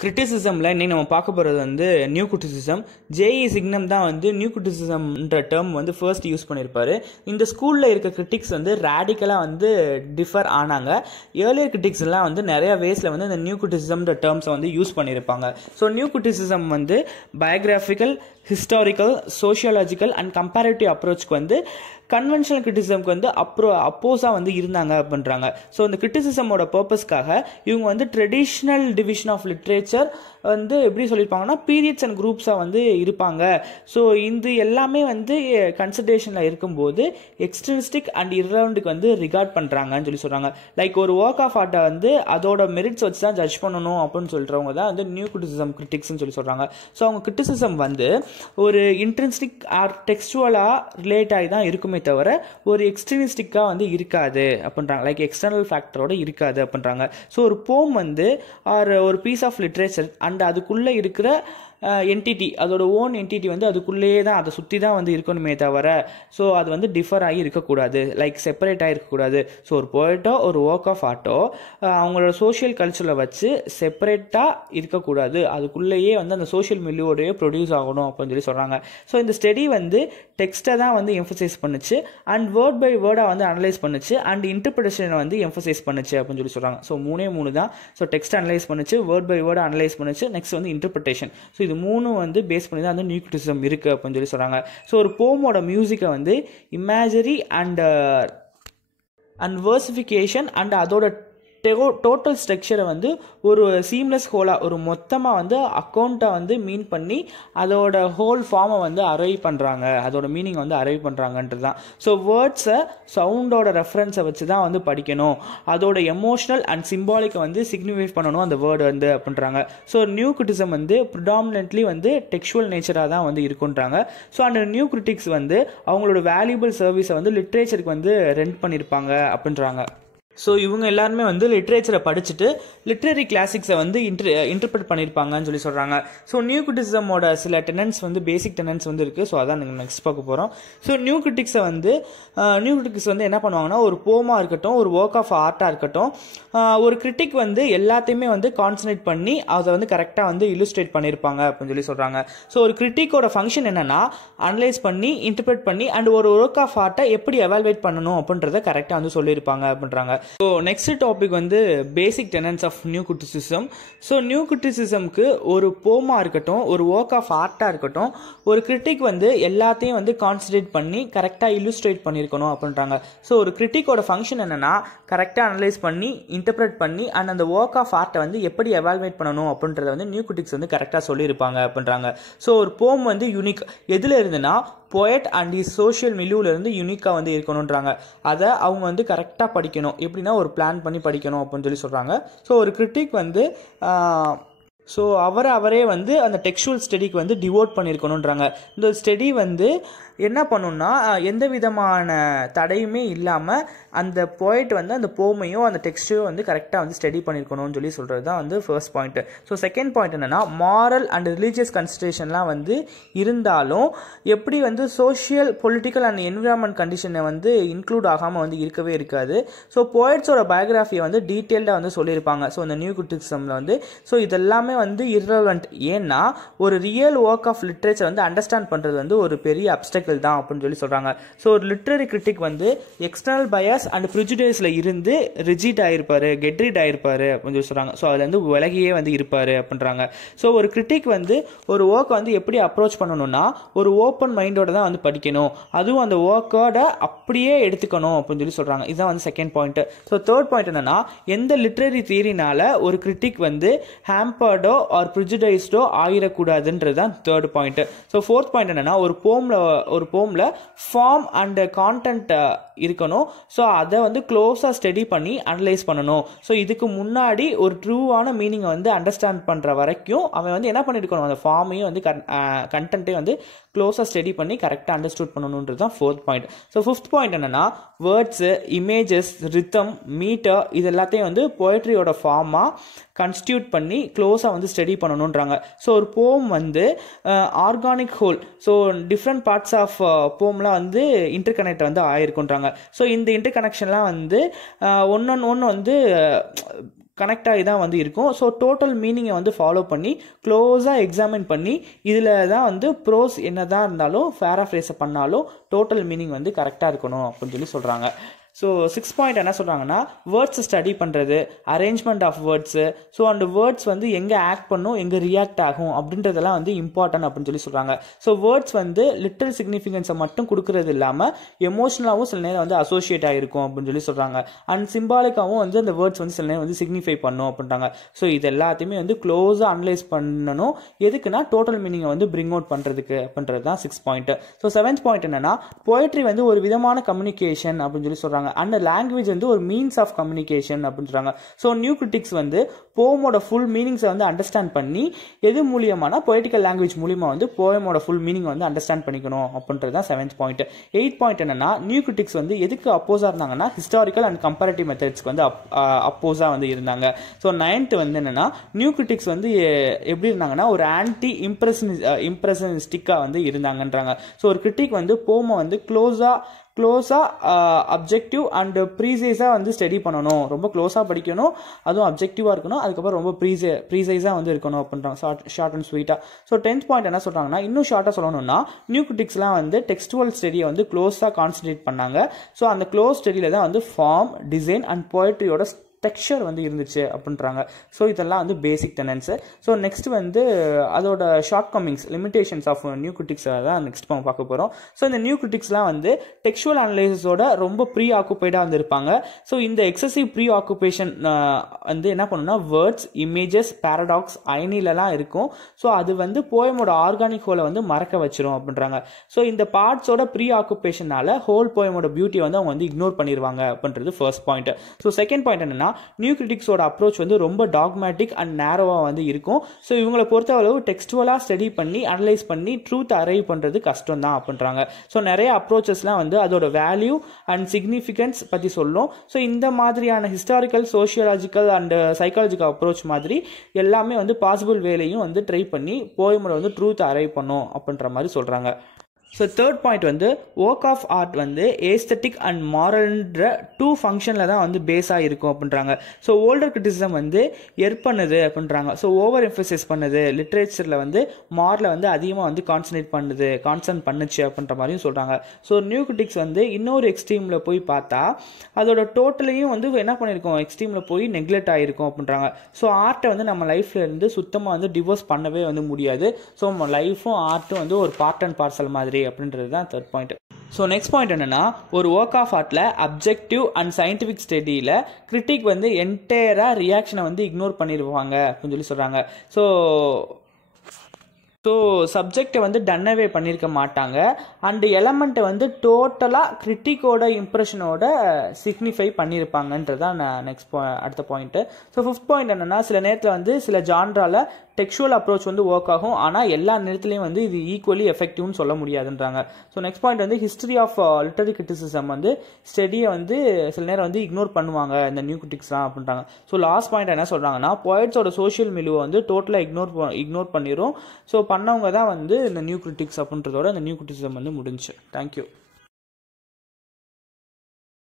கிரிட்டிசிசமில் இன்னைக்கு நம்ம பார்க்க போகிறது வந்து நியூ கிரிட்டிசிசம். ஜேஇ சிக்னம் தான் வந்து நியூ கிரிட்டிசிசம்ன்ற டேர்ம் வந்து ஃபர்ஸ்ட் யூஸ் பண்ணியிருப்பாரு. இந்த ஸ்கூலில் இருக்க கிரிட்டிக்ஸ் வந்து ரேடிக்கலாக வந்து டிஃபர் ஆனாங்க. ஏர்லியர் கிரிட்டிக்ஸ் எல்லாம் வந்து நிறைய வேஸில் வந்து இந்த நியூ கிரிட்டிசிசம்ன்ற டேர்ம்ஸை வந்து யூஸ் பண்ணியிருப்பாங்க. ஸோ நியூ கிரிட்டிசிசம் வந்து biographical, historical, sociological and comparative அப்ரோச்சுக்கு வந்து கன்வென்ஷனல் கிரிட்டிசிசம்க்கு வந்து அப்போஸாக வந்து இருந்தாங்க அப்படின்றாங்க. ஸோ இந்த கிரிட்டிசிசமோட பர்பஸ்க்காக இவங்க வந்து ட்ரெடிஷ்னல் டிவிஷன் ஆஃப் லிட்ரேச்சர் வந்து எப்படி சொல்லியிருப்பாங்கன்னா பீரியட்ஸ் அண்ட் குரூப்ஸாக வந்து இருப்பாங்க. ஸோ இது எல்லாமே வந்து கன்சிடரேஷனில் இருக்கும்போது எக்ஸ்ட்ரினிஸ்டிக் அண்ட் இரலவெண்ட்டுக்கு வந்து ரிகார்ட் பண்ணுறாங்கன்னு சொல்லி சொல்கிறாங்க. லைக் ஒரு ஒர்க் ஆஃப் ஆர்ட்டை வந்து அதோட மெரிட்ஸ் வச்சு தான் ஜட்ஜ் பண்ணணும் அப்படின்னு சொல்கிறவங்க தான் வந்து நியூ கிரிட்டிசிசம் கிரிட்டிக்ஸ்ன்னு சொல்லி சொல்கிறாங்க. ஸோ அவங்க கிரிட்டிசிசம் வந்து ஒரு இன்ட்ரின்சிக் ஆர் டெக்ஸ்டுவலாக ரிலேட் ஆகி தான் இருக்குமே தவிர ஒரு எக்ஸ்ட்ரினிஸ்டிக்காக வந்து இருக்காது அப்படின்றாங்க. லைக் எக்ஸ்டர்னல் ஃபேக்டரோட இருக்காது அப்படின்றாங்க. ஸோ ஒரு போம் வந்து ஆர் ஒரு பீஸ் ஆஃப் லிட்ரேச்சர் அண்ட் அதுக்குள்ளே இருக்கிற என்டிட்டி, அதோட ஓன் என்டிட்டி வந்து அதுக்குள்ளேயே தான், அதை சுற்றி தான் வந்து இருக்கணுமே தவிர ஸோ அது வந்து டிஃபர் ஆகி இருக்கக்கூடாது, லைக் செப்பரேட் ஆகி இருக்கக்கூடாது. ஸோ ஒரு போய்ட்டோ ஒரு ஒர்க் ஆஃப் ஆர்ட்டோ அவங்களோட சோஷியல் கல்ச்சரில் வச்சு செப்பரேட்டாக இருக்கக்கூடாது, அதுக்குள்ளேயே வந்து அந்த சோஷியல் மில்லியோடையே ப்ரொடியூஸ் ஆகணும் அப்படின்னு சொல்லி சொல்கிறாங்க. ஸோ இந்த ஸ்டடி வந்து டெக்ஸ்ட்டை தான் வந்து எம்ஃபசைஸ் பண்ணுச்சு அண்ட் வேர்ட் பை வேர்டாக வந்து அனலைஸ் பண்ணுச்சு அண்ட் இன்டர்பிரேஷனை வந்து எம்ஃபசைஸ் பண்ணுச்சு அப்படின்னு சொல்லி சொல்கிறாங்க. ஸோ மூணு தான். ஸோ டெக்ஸ்ட் அனலைஸ் பண்ணுச்சு, வேர்ட் பை வேர்டை அனலைஸ் பண்ணுச்சு, நெக்ஸ்ட் வந்து இன்டர்பிரேஷன். ஸோ இது மூணு வந்து பேஸ் பண்ணி தான் வந்து நியூ கிரிட்டிசிசம் இருக்குது அப்படின்னு சொல்லி சொல்கிறாங்க. ஸோ ஒரு போமோட மியூசிக்கை வந்து இமேஜரி அண்ட் வேர்சிஃபிகேஷன் அண்ட் அதோட டோட்டல் ஸ்ட்ரக்சரை வந்து ஒரு சீம்லெஸ் ஹோலாக ஒரு மொத்தமாக வந்து அக்கௌண்ட்டை வந்து மீன் பண்ணி அதோட ஹோல் ஃபார்மை வந்து அரைவ் பண்ணுறாங்க, அதோட மீனிங் வந்து அரைவ் பண்ணுறாங்கன்றது தான். ஸோ வேர்ட்ஸை சவுண்டோட ரெஃபரன்ஸை வச்சு தான் வந்து படிக்கணும், அதோட எமோஷனல் அண்ட் சிம்பாலிக்கை வந்து சிக்னிஃபை பண்ணணும் அந்த வேர்டு வந்து அப்படின்றாங்க. ஸோ நியூ கிரிட்டிசம் வந்து ப்ரிடாமினென்ட்லி வந்து டெக்ஸ்டுவல் நேச்சராக தான் வந்து இருக்குன்றாங்க. ஸோ அந்த நியூ கிரிட்டிக்ஸ் வந்து அவங்களோட வேல்யூபிள் சர்வீஸை வந்து லிட்ரேச்சருக்கு வந்து ரெண்ட் பண்ணியிருப்பாங்க அப்படின்றாங்க. ஸோ இவங்க எல்லாருமே வந்து லிட்ரேச்சரை படிச்சுட்டு லிட்ரரி கிளாசிக்ஸை வந்து இன்டர்பிரட் பண்ணியிருப்பாங்கன்னு சொல்லி சொல்கிறாங்க. ஸோ நியூ கிரிட்டிசிசமோட சில டெனன்ஸ் வந்து பேசிக் டெனன்ஸ் வந்து இருக்குது. ஸோ அதான் நீங்கள் நெக்ஸ்ட் பார்க்க போகிறோம். ஸோ நியூ கிரிட்டிக்ஸ் வந்து என்ன பண்ணுவாங்கன்னா ஒரு போமாக இருக்கட்டும், ஒரு ஒர்க் ஆஃப் ஆர்ட்டாக இருக்கட்டும், ஒரு கிரிட்டிக் வந்து எல்லாத்தையுமே வந்து கான்சன்ட்ரேட் பண்ணி அதை வந்து கரெக்டாக வந்து இல்லுஸ்ட்ரேட் பண்ணியிருப்பாங்க அப்படின்னு சொல்லி சொல்கிறாங்க. ஸோ ஒரு கிரிட்டிக்கோட ஃபங்க்ஷன் என்னென்னா அனலைஸ் பண்ணி இன்டர்பிரட் பண்ணி அண்ட் ஒரு ஒர்க் ஆஃப் ஆர்ட்டை எப்படி எவால்வேட் பண்ணணும் அப்படின்றத கரெக்டாக வந்து சொல்லியிருப்பாங்க அப்படின்றாங்க. ஸோ நெக்ஸ்ட் டாபிக் வந்து basic tenets of new criticism. So new கிரிட்டிசிசம்க்கு ஒரு போமாக இருக்கட்டும், ஒரு ஒர்க் ஆஃப் ஆர்ட்டாக இருக்கட்டும், ஒரு கிரிட்டிக் வந்து எல்லாத்தையும் வந்து கான்சன்ட்ரேட் பண்ணி கரெக்டாக இல்லுஸ்ட்ரேட் பண்ணியிருக்கணும் அப்படின்றாங்க. ஸோ ஒரு கிரிட்டிக்கோட ஃபங்க்ஷன் என்னென்னா கரெக்டாக அனலைஸ் பண்ணி இன்டர்பிரட் பண்ணி அண்ட் அந்த ஒர்க் ஆஃப் ஆர்ட்டை வந்து எப்படி எவால்வேட் பண்ணணும் அப்படின்றத வந்து நியூ கிரிட்டிக்ஸ் வந்து கரெக்டாக சொல்லியிருப்பாங்க அப்படின்றாங்க. ஸோ ஒரு போம் வந்து யூனிக் எதில் இருந்துன்னா போயட் அண்ட் இஸ் சோஷியல் மில்யூவில் இருந்து யூனிக்காக வந்து இருக்கணுன்றாங்க. அதை அவங்க வந்து கரெக்டாக படிக்கணும், எப்படின்னா ஒரு பிளான் பண்ணி படிக்கணும் அப்படின்னு சொல்லி சொல்கிறாங்க. ஸோ ஒரு கிரிட்டிக் வந்து அவரே வந்து அந்த டெக்ஸ்டுவல் ஸ்டடிக்கு வந்து டிவோட் பண்ணியிருக்கணுன்றாங்க. இந்த ஸ்டடி வந்து என்ன பண்ணுன்னா எந்த விதமான தடையுமே இல்லாமல் அந்த போய்ட் வந்து அந்த போமையோ அந்த டெக்ஸ்டையோ வந்து கரெக்டாக வந்து ஸ்டடி பண்ணியிருக்கணும்னு சொல்லி சொல்கிறது தான் வந்து first point. So second point என்னென்னா மாரல் அண்ட் ரிலீஜியஸ் கன்சிடரேஷன்லாம் வந்து இருந்தாலும் எப்படி வந்து சோஷியல், பொலிட்டிக்கல் அண்ட் என்விரான்மெண்ட் கண்டிஷனை வந்து இன்க்ளூட் ஆகாமல் வந்து இருக்கவே இருக்காது. ஸோ போய்ட்ஸோட பயோகிராஃபியை வந்து டீட்டெயில்டாக வந்து சொல்லியிருப்பாங்க. ஸோ இந்த நியூ கிரிட்டிசிசமில் வந்து ஸோ இதெல்லாமே வந்து இரலவெண்ட். ஏன்னா ஒரு ரியல் ஒர்க் ஆஃப் லிட்ரேச்சர் வந்து அண்டர்ஸ்டாண்ட் பண்ணுறது வந்து ஒரு பெரிய அப்டக்கிள் தான் அப்படின்னு சொல்லி சொல்றாங்க. ஸோ ஒரு லிட்ரரி கிரிட்டிக் வந்து எக்ஸ்டர்னல் பயாஸ் அண்ட் ப்ரிஜுடைஸ்ல இருந்து ரிஜிட் ஆயிருப்பாரு, கெட்ரிட் ஆயிருப்பாரு அப்படின்னு சொல்லி சொல்றாங்க. ஸோ அதுல இருந்து விலகியே வந்து இருப்பாரு அப்படின்றாங்க. ஸோ ஒரு கிரிட்டிக் வந்து ஒரு ஒர்க் வந்து எப்படி அப்ரோச் பண்ணணும்னா ஒரு ஓப்பன் மைண்டோட தான் வந்து படிக்கணும், அதுவும் அந்த ஒர்க்கோட அப்படியே எடுத்துக்கணும் அப்படின்னு சொல்லி சொல்றாங்க. இதுதான் வந்து second point. So third point என்னன்னா எந்த லிட்ரரி தியரினால ஒரு கிரிட்டிக் வந்து ஹேம்பர்டோ ஆர் ப்ரிஜுடைஸ்டோ ஆயிடக்கூடாதுன்றது தான் third point. So fourth point என்னன்னா ஒரு போம்ல ஃபார்ம் அண்ட் கான்டென்ட் இருக்கணும். ஸோ அதை வந்து க்ளோஸாக ஸ்டடி பண்ணி அனலைஸ் பண்ணணும். ஸோ இதுக்கு முன்னாடி ஒரு ட்ரூவான மீனிங்கை வந்து அண்டர்ஸ்டாண்ட் பண்ணுற வரைக்கும் அவன் வந்து என்ன பண்ணியிருக்கணும், அந்த ஃபார்மையும் வந்து கண்டென்ட்டையும் வந்து க்ளோஸாக ஸ்டடி பண்ணி கரெக்டாக அண்டர்ஸ்டூட் பண்ணணுன்றது தான் fourth point. So fifth point என்னன்னா வேர்ட்ஸு, இமேஜஸ், ரித்தம், மீட்டர் இது எல்லாத்தையும் வந்து போயட்ரியோட ஃபார்மாக கன்ஸ்டியூட் பண்ணி க்ளோஸாக வந்து ஸ்டடி பண்ணணுன்றாங்க. ஸோ ஒரு போம் வந்து organic whole, so different parts of போம்லாம் வந்து இன்டர் கனெக்ட் வந்து ஆயிருக்குன்றாங்க. ஸோ இந்த இன்டர் கனெக்ஷன்லாம் வந்து ஒன்று வந்து கனெக்ட் ஆகி தான் வந்து இருக்கும். ஸோ டோட்டல் மீனிங்கை வந்து ஃபாலோ பண்ணி க்ளோஸாக எக்ஸாமின் பண்ணி இதில் தான் வந்து ப்ரோஸ் என்ன தான் இருந்தாலும் பேராஃப்ரேஸை பண்ணாலும் டோட்டல் மீனிங் வந்து கரெக்டாக இருக்கணும் அப்படின்னு சொல்கிறாங்க. ஸோ 6 பாயிண்ட் என்ன சொல்கிறாங்கன்னா, வேர்ட்ஸை ஸ்டடி பண்ணுறது, அரேஞ்ச்மெண்ட் ஆஃப் வேர்ட்ஸு, ஸோ அந்த வேர்ட்ஸ் வந்து எங்கே ஆக்ட் பண்ணும், எங்கே ரியாக்ட் ஆகும் அப்படின்றதெல்லாம் வந்து இம்பார்ட்டன்ட் அப்படின்னு சொல்கிறாங்க. ஸோ வேர்ட்ஸ் வந்து லிட்டரல் சிக்னிஃபிகன்ஸை மட்டும் கொடுக்கறது இல்லாமல் எமோஷனலாகவும் சில நேரம் வந்து அசோசியேட் ஆகிருக்கும் அப்படின்னு சொல்கிறாங்க. அண்ட் சிம்பாலிக்காகவும் வந்து அந்த வேர்ட்ஸ் வந்து சில நேரம் வந்து சிக்னிஃபை பண்ணும் அப்படின்றாங்க. ஸோ இது எல்லாத்தையுமே வந்து க்ளோஸாக அனலைஸ் பண்ணணும். எதுக்குன்னா டோட்டல் மீனிங்கை வந்து பிரிங் அவுட் பண்ணுறதுக்கு அப்படின்றது தான் 6 பாயிண்ட். ஸோ 7th பாயிண்ட் என்னன்னா, போயட்ரி வந்து ஒரு விதமான கம்யூனிகேஷன் அப்படின்னு சொல்கிறாங்க. அந்த லாங்குவேஜ் வந்து ஒரு மீன்ஸ் ஆஃப் கம்யூனிகேஷன் அப்படின்றாங்க. ஸோ நியூ கிரிட்டிக்ஸ் வந்து போமோட ஃபுல் மீனிங்ஸை வந்து அண்டர்ஸ்டாண்ட் பண்ணி எது மூலியமான பொலிட்டிக்கல் லாங்குவேஜ் மூலியமா வந்து போயமோட ஃபுல் மீனிங் வந்து அண்டர்ஸ்டாண்ட் பண்ணிக்கணும் அப்படின்றது தான் 7th பாயிண்ட். 8th பாயிண்ட் என்னன்னா, நியூ கிரிட்டிக்ஸ் வந்து எதுக்கு அப்போஸாக இருந்தாங்கன்னா ஹிஸ்டாரிக்கல் அண்ட் கம்பேரிட்டிவ் மெத்தட்ஸ்க்கு வந்து அப்போஸாக வந்து இருந்தாங்க. ஸோ 9th வந்து என்னன்னா, நியூ கிரிட்டிக்ஸ் வந்து எப்படி இருந்தாங்கன்னா ஒரு ஆன்டி இம்ப்ரெஷனிஸ்டிக்காக வந்து இருந்தாங்கன்றாங்க. ஸோ ஒரு கிரிட்டிக் வந்து போமோ வந்து க்ளோஸாக அப்ஜெக்டிவ் அண்ட் ப்ரீசைஸாக வந்து ஸ்டடி பண்ணணும், ரொம்ப க்ளோஸாக படிக்கணும், அதுவும் அப்ஜெக்டிவாக இருக்கணும், அதுக்கப்புறம் ரொம்ப ப்ரீசைஸாக வந்து இருக்கணும் அப்படின்றாங்க. ஷார்ட் அண்ட் ஸ்வீட்டாக. ஸோ 10th பாயிண்ட் என்ன சொல்கிறாங்கன்னா, இன்னும் ஷார்ட்டாக சொல்லணும்னா நியூ கிரிட்டிக்ஸ்லாம் வந்து டெக்ஸ்டுவல் ஸ்டடியை வந்து க்ளோஸாக கான்சன்ட்ரேட் பண்ணாங்க. ஸோ அந்த க்ளோஸ் ஸ்டடியில் தான் வந்து ஃபார்ம், டிசைன் அண்ட் போயட்ரியோட டெக்ஸ்சர் வந்து இருந்துச்சு அப்படின்றாங்க. ஸோ இதெல்லாம் வந்து பேசிக் டெனன்ஸு. ஸோ நெக்ஸ்ட் வந்து அதோட shortcomings, limitations of new கிரிட்டிக்ஸை தான் நெக்ஸ்ட் நம்ம பார்க்க போகிறோம். ஸோ இந்த நியூ கிரிட்டிக்ஸ்லாம் வந்து டெக்ஸ்டுவல் அனலைசிஸோட ரொம்ப ப்ரீ ஆக்குபைடாக வந்து இருப்பாங்க. ஸோ இந்த எக்ஸசிவ் ப்ரீ ஆக்குபேஷன் வந்து என்ன பண்ணுன்னா வேர்ட்ஸ், இமேஜஸ், பேரடாக்ஸ், ஐனிலலாம் இருக்கும். ஸோ அது வந்து போயமோட ஆர்கானிக் ஹோலை வந்து மறக்க வச்சிரும் அப்படின்றாங்க. ஸோ இந்த பார்ட்ஸோட ப்ரீ ஆக்குபேஷனால ஹோல் போயமோட பியூட்டியை வந்து அவங்க வந்து இக்னோர் பண்ணிடுவாங்க அப்படின்றது first point. So second point என்னன்னா, நியூ கிரிட்டிக்ஸோட அப்ரோச் வந்து ரொம்ப டாக்மேட்டிக் அண்ட் நேரோவாக வந்து இருக்கும். ஸோ இவங்களை பொறுத்தளவு டெக்ஸ்டுவலாக ஸ்டடி பண்ணி அனலைஸ் பண்ணி ட்ரூத் அரைவ் பண்ணுறது கஷ்டம் தான் அப்படின்றாங்க. ஸோ நிறைய அப்ரோச்சஸ்லாம் வந்து அதோட வேல்யூ அண்ட் சிக்னிஃபிகன்ஸ் பற்றி சொல்லும். ஸோ இந்த மாதிரியான historical, sociological and psychological approach மாதிரி எல்லாமே வந்து பாசிபிள் வேலையும் வந்து ட்ரை பண்ணி போயமோட வந்து ட்ரூத் அரைவ் பண்ணும் அப்படின்ற மாதிரி சொல்கிறாங்க. ஸோ தேர்ட் பாயிண்ட் வந்து ஒர்க் ஆஃப் ஆர்ட் வந்து ஏஸ்தட்டிக் அண்ட் மாரல்ன்ற 2 ஃபங்க்ஷனில் தான் வந்து பேஸாக இருக்கும் அப்படின்றாங்க. ஸோ ஓல்டர் கிரிட்டிசிசம் வந்து பண்ணுது அப்படின்றாங்க. ஸோ ஓவர் எம்ஃபசைஸ் பண்ணுது, லிட்ரேச்சரில் வந்து மாரலை வந்து அதிகமாக வந்து கான்சன்ட் பண்ணுச்சு அப்படின்ற மாதிரியும் சொல்கிறாங்க. ஸோ நியூ கிரிட்டிக்ஸ் வந்து இன்னொரு எக்ஸ்ட்ரீமில் போய் பார்த்தா அதோட டோட்டலையும் வந்து என்ன பண்ணியிருக்கோம், எக்ஸ்ட்ரீமில் போய் நெக்லெக்ட் ஆகிருக்கும் அப்படின்றாங்க. ஸோ ஆர்ட்டை வந்து நம்ம லைஃப்ல இருந்து சுத்தமாக வந்து டிவோர்ஸ் பண்ணவே வந்து முடியாது. ஸோ நம்ம லைஃப்பும் ஆர்ட்டும் வந்து ஒரு பார்ட் அண்ட் பார்சல் மாதிரி அப்படின்றது தான் third point. So next point என்னன்னா, ஒரு ஒர்க் ஆஃப் ஆர்ட்ல அப்ஜெக்டிவ் அண்ட் சயின்டிஃபிக் ஸ்டடியில் கிரிட்டிக் வந்து என்டையராக ரியாக்ஷனை வந்து இக்னோர் பண்ணிடுவாங்க அப்படின்னு சொல்கிறாங்க. ஸோ சப்ஜெக்டை வந்து டன்னவே பண்ணியிருக்க மாட்டாங்க. அண்ட் எலமெண்ட்டை வந்து டோட்டலாக கிரிட்டிக்கோட இம்ப்ரெஷனோட சிக்னிஃபை பண்ணியிருப்பாங்கன்றதான் அடுத்த பாயிண்ட்டு. ஸோ 5th பாயிண்ட் என்னென்னா, சில நேரத்தில் வந்து சில ஜான்ரால டெக்ஸ்டுவல் அப்ரோச் வந்து ஒர்க் ஆகும், ஆனால் எல்லா நேரத்துலையும் வந்து இது ஈக்குவலி எஃபெக்டிவ்னு சொல்ல முடியாதுன்றாங்க. ஸோ நெக்ஸ்ட் பாயிண்ட் வந்து ஹிஸ்டரி ஆஃப் லிட்டரரி கிரிட்டிசிசம் வந்து ஸ்டடியை வந்து சில நேரம் வந்து இக்னோர் பண்ணுவாங்க இந்த நியூ கிரிட்டிக்ஸ்லாம் அப்படின்றாங்க. ஸோ லாஸ்ட் பாயிண்ட் என்ன சொல்கிறாங்கன்னா, போய்ட்ஸோட சோஷியல் மிலுவை வந்து டோட்டலாக இக்னோர் பண்ணிடும். ஸோ பண்ணவங்க தான் வந்து இந்த நியூ கிரிட்டிக்ஸ் அப்படின்றதோட இந்த நியூ கிரிட்டிசிசம் வந்து முடிஞ்சு. தேங்க்யூ.